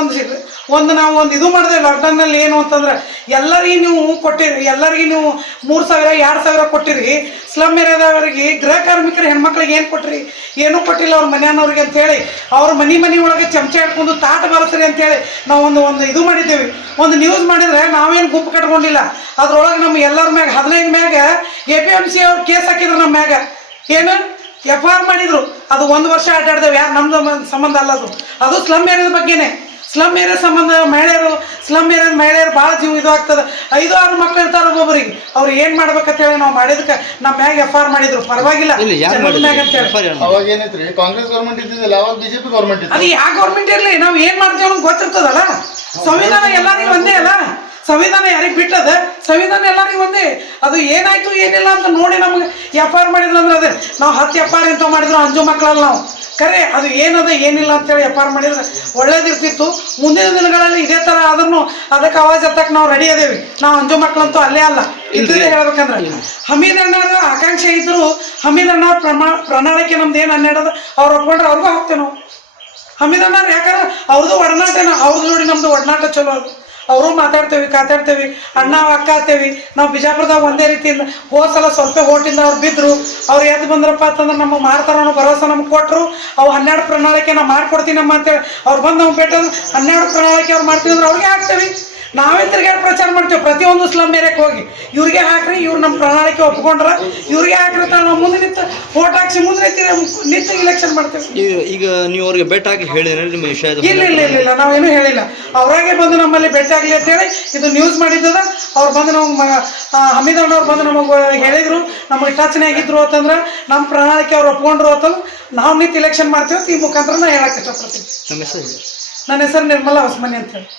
ನಾವು ಒಂದು ಇದು ಮಾಡಿದೆ ಲಾಕ್ಡೌನ್ನಲ್ಲಿ ಏನು ಅಂತಂದ್ರೆ ಎಲ್ಲರಿಗೂ ನೀವು ಕೊಟ್ಟಿರಿ, ಎಲ್ಲರಿಗೂ ನೀವು 3,000 2,000 ಕೊಟ್ಟಿರಿ. ಸ್ಲಮ್ ಏರಿಯಾದವರಿಗೆ ಗೃಹ ಕಾರ್ಮಿಕರು ಹೆಣ್ಮಕ್ಳಿಗೆ ಏನು ಕೊಟ್ಟಿರಿ? ಏನೂ ಕೊಟ್ಟಿಲ್ಲ ಅವ್ರ ಮನೆಯವ್ರಿಗೆ ಅಂತೇಳಿ ಅವ್ರ ಮನೆ ಒಳಗೆ ಚಮಚ ಹಿಡ್ಕೊಂಡು ತಾಟ ಬರಸ್ರಿ ಅಂತೇಳಿ ನಾವು ಒಂದು ಇದು ಮಾಡಿದ್ದೇವೆ. ಒಂದು ನ್ಯೂಸ್ ಮಾಡಿದರೆ ನಾವೇನು ಗುಂಪು ಕಟ್ಕೊಂಡಿಲ್ಲ. ಅದ್ರೊಳಗೆ ನಮ್ಮ ಎಲ್ಲರ ಮ್ಯಾಗ 15 ಮ್ಯಾಗ APMC ಅವ್ರು ಕೇಸ್ ಹಾಕಿದ್ರು. ನಮ್ಮ ಮ್ಯಾಗ ಏನು FIR ಮಾಡಿದ್ರು. ಅದು 1 ವರ್ಷ ಅಡ್ಡಾಡ್ದೇವೆ. ಯಾರು ನಮ್ದು ಸಂಬಂಧ ಅಲ್ಲ, ಅದು ಸ್ಲಮ್ ಏರಿಯಾದ ಬಗ್ಗೆನೇ. ಸ್ಲಮ್ ಏರಿಯಾ ಸಂಬಂಧ ಸ್ಲಮ್ ಏರಿಯಾದ ಮಹಿಳೆಯರು ಭಾಳ ಜೀವ ಇದು ಆಗ್ತದೆ. 5-6 ಮಕ್ಳು ಇರ್ತಾರೆ ಒಬ್ಬೊಬ್ಬರಿಗೆ. ಅವ್ರು ಏನು ಮಾಡ್ಬೇಕಂತ ಹೇಳಿ ನಾವು ಮಾಡಿದಕ್ಕೆ ನಮ್ಮ ಮ್ಯಾಗ FIR ಮಾಡಿದ್ರು. ಪರವಾಗಿಲ್ಲ ಮ್ಯಾಗ ಅಂತೇಳಿ. ಅವಾಗ ಏನೈತ್ರಿ, ಕಾಂಗ್ರೆಸ್ ಗೌರ್ಮೆಂಟ್ ಇದ್ದಿದ್ದಿಲ್ಲ, ಅವಾಗ BJP ಗೌರ್ಮೆಂಟ್ ಇತ್ತು. ಅದು ಯಾವ ಗೌರ್ಮೆಂಟ್ ಇರಲಿ, ನಾವು ಏನು ಮಾಡ್ತೀವಿ ಅನ್ನೋದು ಗೊತ್ತಿರ್ತದಲ್ಲ. ಸಂವಿಧಾನ ಎಲ್ಲರಿಗೂ ಒಂದೇ ಅಲ್ಲ. ಸಂವಿಧಾನ ಯಾರಿಗೆ ಬಿಟ್ಟದ? ಸಂವಿಧಾನ ಎಲ್ಲರಿಗೂ ಒಂದೇ. ಅದು ಏನಾಯ್ತು ಏನಿಲ್ಲ ಅಂತ ನೋಡಿ ನಮ್ಗೆ FIR ಮಾಡಿದ್ರು ಅಂದ್ರೆ ಅದೇ ನಾವು 10 FIR ಅಂತ ಮಾಡಿದ್ರು ಅಂಜು ಮಕ್ಕಳಲ್ಲ ನಾವು. ಖರೆ ಅದು ಏನದ ಏನಿಲ್ಲ ಅಂತೇಳಿ FIR ಮಾಡಿದ್ರೆ ಒಳ್ಳೇದಿರ್ತಿತ್ತು. ಮುಂದಿನ ದಿನಗಳಲ್ಲಿ ಇದೇ ಥರ ಆದ್ರೂ ಅದಕ್ಕೆ ಆವಾಜ್ ಎತ್ತಕ್ಕೆ ನಾವು ರೆಡಿ ಅದೇವಿ. ನಾವು ಅಂಜು ಮಕ್ಕಳಂತೂ ಅಲ್ಲೇ ಅಲ್ಲ. ಇದ್ದೇ ಹೇಳ್ಬೇಕಂದ್ರೆ ಹಮೀದ್ ಅಣ್ಣಾರ ಆಕಾಂಕ್ಷೆ ಇದ್ರು, ಹಮೀದ್ ಅಣ್ಣ ಪ್ರಣಾಳಿಕೆ ನಮ್ದು ಏನು ಅನ್ನೋದು ಅವ್ರು ಒಪ್ಕೊಂಡ್ರೆ ಅವ್ರಿಗೂ ಹೋಗ್ತೇವೆ ನಾವು. ಹಮೀದ್ ಅಣ್ಣಾರು ಯಾಕಂದ್ರೆ ಅವ್ರದ್ದು ಒಡನಾಟನ, ಅವ್ರದ್ದು ನೋಡಿ ನಮ್ದು ಒಡನಾಟ ಚಲೋ ಅದು. ಅವರು ಮಾತಾಡ್ತೇವಿ ಅಣ್ಣ ಅಕ್ಕ ಆಗ್ತೇವಿ. ನಾವು ಬಿಜಾಪುರದಾಗ ಒಂದೇ ರೀತಿಯಿಂದ ಹೋದ್ಸಲ ಸ್ವಲ್ಪ ಹೋಟಿಂದ ಅವ್ರು ಬಿದ್ದರು. ಅವ್ರು ಎದ್ದು ಬಂದ್ರಪ್ಪ ಅಂತಂದ್ರೆ ನಮಗೆ ಮಾಡ್ತಾರ ಅನ್ನೋ ಭರವಸೆ ನಮ್ಗೆ ಕೊಟ್ಟರು. ಅವು 12 ಪ್ರಣಾಳಿಕೆ ನಾವು ಮಾಡ್ಕೊಡ್ತೀನಮ್ಮ ಅಂತೇಳಿ ಅವ್ರು ಬಂದು ನಮ್ಗೆ ಭೇಟ 12 ಪ್ರಣಾಳಿಕೆ ಅವ್ರು ಮಾಡ್ತೀವಿ ಅಂದ್ರೆ ಅವ್ರಿಗೆ ಹಾಕ್ತೇವೆ. ನಾವೇ ತಿರ್ಗಾಡಿ ಪ್ರಚಾರ ಮಾಡ್ತೇವೆ ಪ್ರತಿಯೊಂದು ಸ್ಲಮ್ ಏರಿಯಾಕ್ಕೆ ಹೋಗಿ. ಇವ್ರಿಗೆ ಹಾಕ್ರಿ, ಇವ್ರು ನಮ್ಮ ಪ್ರಣಾಳಿಕೆ ಒಪ್ಕೊಂಡ್ರ ಇವ್ರಿಗೆ ಹಾಕ್ರಿ ನಾವು ಮುಂದೆ ನಿಂತು ವೋಟ್ ಹಾಕ್ಸಿ ಮುಂದೆ ನಿಂತು ಇಲೆಕ್ಷನ್ ಮಾಡ್ತೇವೆ. ಈಗ ನೀವು ಅವ್ರಿಗೆ ಭೇಟಿ ಆಗಿ ಹೇಳಿದ್ರೆ ನಿಮ್ಮ ವಿಷಯ ಇಲ್ಲ ನಾವೇನು ಹೇಳಿಲ್ಲ. ಅವರಾಗೆ ಬಂದು ನಮ್ಮಲ್ಲಿ ಭೇಟಿ ಆಗಲಿ ಅಂತೇಳಿ ಇದು ನ್ಯೂಸ್ ಮಾಡಿದ್ದದ. ಅವ್ರು ಬಂದು ನಮ್ಗೆ ಹಮೀದ್ ಅಣ್ಣವ್ರು ಬಂದು ನಮಗೆ ಹೇಳಿದ್ರು, ನಮಗೆ ಟಚ್ನೇ ಆಗಿದ್ರು ಅಂತಂದ್ರೆ ನಮ್ಮ ಪ್ರಣಾಳಿಕೆ ಅವ್ರು ಒಪ್ಕೊಂಡ್ರು ಅಂತಂದ್ರೆ ನಾವು ನಿಂತು ಇಲೆಕ್ಷನ್ ಮಾಡ್ತೇವೆ. ಈ ಮುಖಾಂತರ ನಾನು ಹೇಳಕ್ಕೆ ಇಷ್ಟಪಡ್ತೀನಿ. ನಮ್ಮ ಹೆಸರು ನನ್ನ ಹೆಸರು ನಿರ್ಮಲಾ ಹೊಸಮನಿ ಅಂತೇಳಿ.